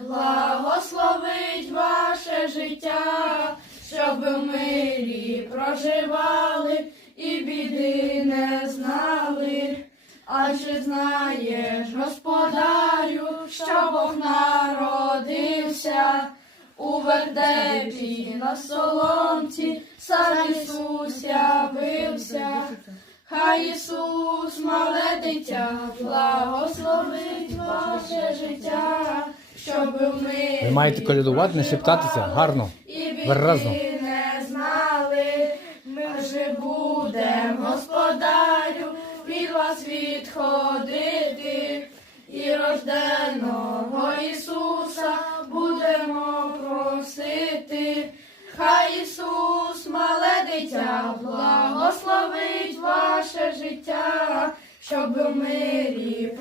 благословить ваше життя, щоб ви в мирі проживали і біди не знали. А чи знаєш, господарю, що Бог народився у вертепі на соломці, сам Ісус явився. Хай Ісус, мале дитя, благословить ваше життя, щоб мирі Ви маєте колядувати, не шептатися гарно. і виразно. біди не знали. Ми вже будем, господарю, від вас відходити, і рожденого Ісуса будемо просити. Хай Ісус, мале дитя, благословить ваше життя, щоб в мирі